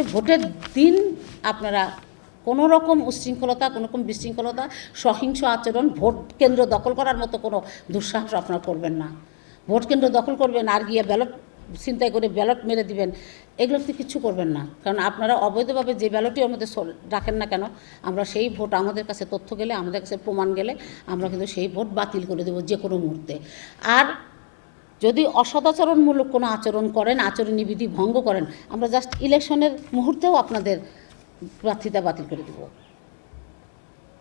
যে ভোটের দিন আপনারা কোনো রকম উচ্ছৃঙ্খলতা কোনো রকম বিশৃঙ্খলতা, সহিংস আচরণ, ভোট কেন্দ্র দখল করার মতো কোনো দুঃসাহস আপনারা করবেন না। ভোট কেন্দ্র দখল করবেন আর গিয়ে ব্যালট ছিনতাই করে ব্যালট মেরে দিবেন, এগুলো তো কিচ্ছু করবেন না। কারণ আপনারা অবৈধভাবে যে ব্যালটই মধ্যে রাখেন না কেন, আমরা সেই ভোট আমাদের কাছে তথ্য গেলে, আমাদের কাছে প্রমাণ গেলে, আমরা কিন্তু সেই ভোট বাতিল করে দেবো যে কোনো মুহূর্তে। আর যদি অসদাচরণমূলক কোনো আচরণ করেন, আচরণী বিধি ভঙ্গ করেন, আমরা জাস্ট ইলেকশনের মুহূর্তেও আপনাদের প্রার্থিতা বাতিল করে দেব।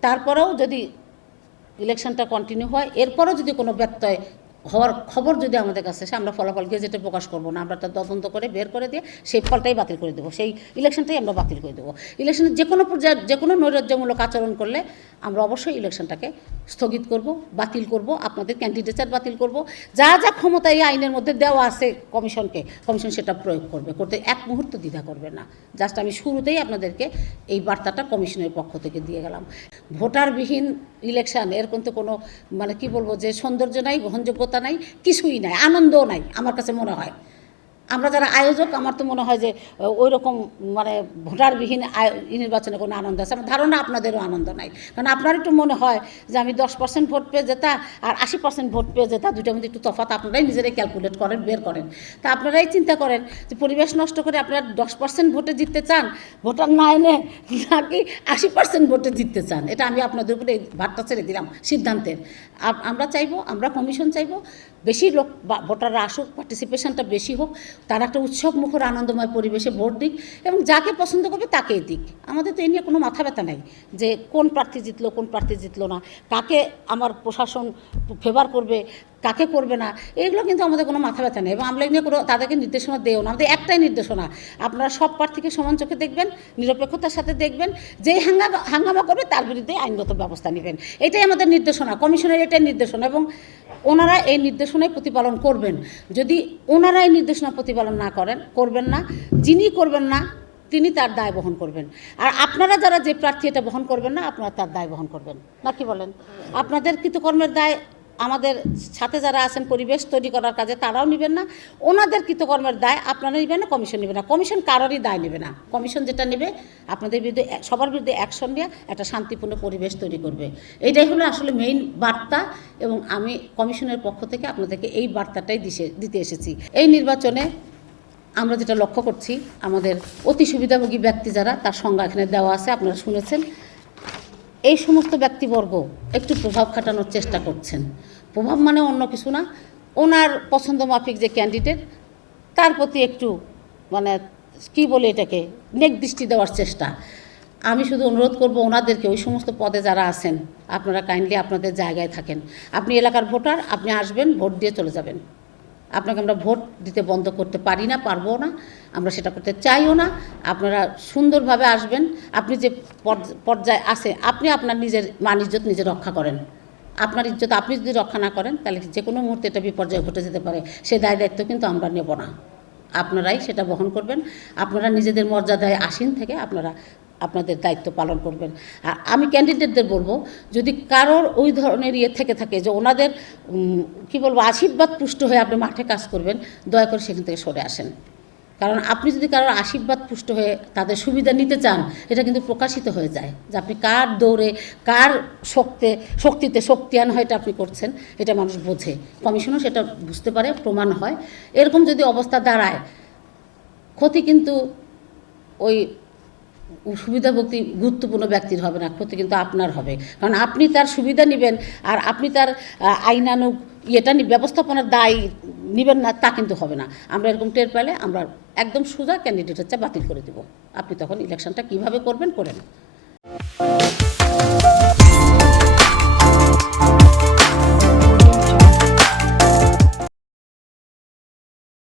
তারপরেও যদি ইলেকশনটা কন্টিনিউ হয়, এরপরও যদি কোনো ব্যত্যয় হওয়ার খবর যদি আমাদের কাছে আসে, আমরা ফলাফল গেজেটে প্রকাশ করব না, আমরা তা তদন্ত করে বের করে দিয়ে সেই ফলটাই বাতিল করে দেবো, সেই ইলেকশনটাই আমরা বাতিল করে দেবো। ইলেকশনের যে কোনো পর্যায়ে, যে কোনো নৈরাজ্যমূলক আচরণ করলে আমরা অবশ্যই ইলেকশনটাকে স্থগিত করব, বাতিল করব, আপনাদের ক্যান্ডিডেটার বাতিল করব। যা যা ক্ষমতা এই আইনের মধ্যে দেওয়া আছে কমিশনকে, কমিশন সেটা প্রয়োগ করবে, করতে এক মুহূর্ত দ্বিধা করবে না। জাস্ট আমি শুরুতেই আপনাদেরকে এই বার্তাটা কমিশনের পক্ষ থেকে দিয়ে গেলাম। ভোটারবিহীন ইলেকশন, এর কিন্তু কোনো মানে কি বলব যে সৌন্দর্য নাই গ্রহণযোগ্যতা নাই কিছুই নাই আনন্দও নাই আমার কাছে মনে হয়। আমরা যারা আয়োজক, আমার তো মনে হয় যে ওই রকম মানে ভোটারবিহীন আয়- নির্বাচনে কোনো আনন্দ আছে। আমার ধারণা আপনাদেরও আনন্দ নাই। কারণ আপনার একটু মনে হয় যে, আমি দশ পার্সেন্ট ভোট পেয়ে যেতা আর আশি পার্সেন্ট ভোট পেয়ে যেতা দুটোর মধ্যে একটু তফাৎ আপনারাই নিজেরাই ক্যালকুলেট করেন, বের করেন। তা আপনারাই চিন্তা করেন যে, পরিবেশ নষ্ট করে আপনারা দশ পার্সেন্ট ভোটে জিততে চান, ভোটার না এনে নাকি আশি পার্সেন্ট ভোটে জিততে চান? এটা আমি আপনাদের উপরে ভারটা ছেড়ে দিলাম, সিদ্ধান্তের। আমরা চাইব, আমরা কমিশন চাইব বেশি লোক ভোটাররা আসুক পার্টিসিপেশনটা বেশি হোক, তারা একটা উৎসব মুখর আনন্দময় পরিবেশে ভোট দিক এবং যাকে পছন্দ করবে তাকেই দিক। আমাদের তো এ নিয়ে কোনো মাথা ব্যথা নাই যে কোন প্রার্থী জিতলো, কোন প্রার্থী জিতলো না। কাকে আমার প্রশাসন ফেভার করবে, কাকে করবে না, এগুলো কিন্তু আমাদের কোনো মাথা ব্যথা নেই। এবং আমরা এগুলো কোনো তাদেরকে নির্দেশনা দেও না আমাদের একটাই নির্দেশনা। আপনারা সব প্রার্থীকে সমান চোখে দেখবেন, নিরপেক্ষতার সাথে দেখবেন, যেই হাঙ্গামা হাঙ্গামা করবে তার বিরুদ্ধে আইনগত ব্যবস্থা নেবেন। এটাই আমাদের নির্দেশনা কমিশনের এটাই নির্দেশনা এবং ওনারা এই নির্দেশনায় প্রতিপালন করবেন। যদি ওনারাই নির্দেশনা প্রতিপালন না করেন, করবেন না। যিনি করবেন না, তিনি তার দায় বহন করবেন। আর আপনারা যারা যে প্রার্থী এটা বহন করবেন না, আপনারা তার দায় বহন করবেন। না কি বলেন? আপনাদের কৃতকর্মের দায় আমাদের সাথে যারা আছেন, পরিবেশ তৈরি করার কাজে তারাও নেবেন না। ওনাদের কৃতকর্মের দায় আপনারা নেবেন না, কমিশন নেবে না। কমিশন কারোরই দায় নেবে না। কমিশন যেটা নেবে, আপনাদের বিরুদ্ধে সবার বিরুদ্ধে অ্যাকশন নিয়ে একটা শান্তিপূর্ণ পরিবেশ তৈরি করবে। এটাই হলো আসলে মেইন বার্তা এবং আমি কমিশনের পক্ষ থেকে আপনাদেরকে এই বার্তাটাই দিশে দিতে এসেছি। এই নির্বাচনে আমরা যেটা লক্ষ্য করছি, আমাদের অতি সুবিধাভোগী ব্যক্তি যারা, তার সংজ্ঞা এখানে দেওয়া আছে, আপনারা শুনেছেন। এই সমস্ত ব্যক্তিবর্গ একটু প্রভাব খাটানোর চেষ্টা করছেন। প্রভাব মানে অন্য কিছু না। ওনার পছন্দ মাফিক যে ক্যান্ডিডেট তার প্রতি একটু মানে কি বলে এটাকে, নেক দৃষ্টি দেওয়ার চেষ্টা। আমি শুধু অনুরোধ করব ওনাদেরকে, ওই সমস্ত পদে যারা আছেন, আপনারা কাইন্ডলি আপনাদের জায়গায় থাকেন। আপনি এলাকার ভোটার, আপনি আসবেন, ভোট দিয়ে চলে যাবেন। আপনাকে আমরা ভোট দিতে বন্ধ করতে পারি না, পারব না, আমরা সেটা করতে চাইও না। আপনারা সুন্দরভাবে আসবেন। আপনি যে পর্যায়ে আছে আপনি আপনার নিজের মান ইজ্জত নিজে রক্ষা করেন। আপনার ইজ্জত আপনি যদি রক্ষা না করেন, তাহলে যে কোনো মুহূর্তে এটা বিপর্যয় ঘটে যেতে পারে। সে দায় দায়িত্ব কিন্তু আমরা নেব না। আপনারাই সেটা বহন করবেন। আপনারা নিজেদের মর্যাদায় আসীন থেকে আপনারা আপনাদের দায়িত্ব পালন করবেন। আর আমি ক্যান্ডিডেটদের বলব, যদি কারোর ওই ধরনের ইয়ে থেকে থাকে যে ওনাদের কি বলব, আশীর্বাদ পুষ্ট হয়ে আপনি মাঠে কাজ করবেন, দয়া করে সেখান থেকে সরে আসেন। কারণ আপনি যদি কারোর আশীর্বাদ পুষ্ট হয়ে তাদের সুবিধা নিতে চান, এটা কিন্তু প্রকাশিত হয়ে যায় যে আপনি কার দৌড়ে, কার শক্তে, শক্তিতে শক্তিয়ান হয় এটা আপনি করছেন, এটা মানুষ বোঝে। কমিশনও সেটা বুঝতে পারে, প্রমাণ হয়। এরকম যদি অবস্থা দাঁড়ায়, ক্ষতি কিন্তু ওই সুবিধাভোগী গুরুত্বপূর্ণ ব্যক্তির হবে না ক্ষতি কিন্তু আপনার হবে। কারণ আপনি তার সুবিধা নেবেন আর আপনি তার আইনানুক ইয়েটা ব্যবস্থাপনার দায় নেবেন না, তা কিন্তু হবে না। আমরা এরকম টের পেলে আমরা একদম সোজা ক্যান্ডিডেট হচ্ছে বাতিল করে দেবো। আপনি তখন ইলেকশনটা কীভাবে করবেন করেন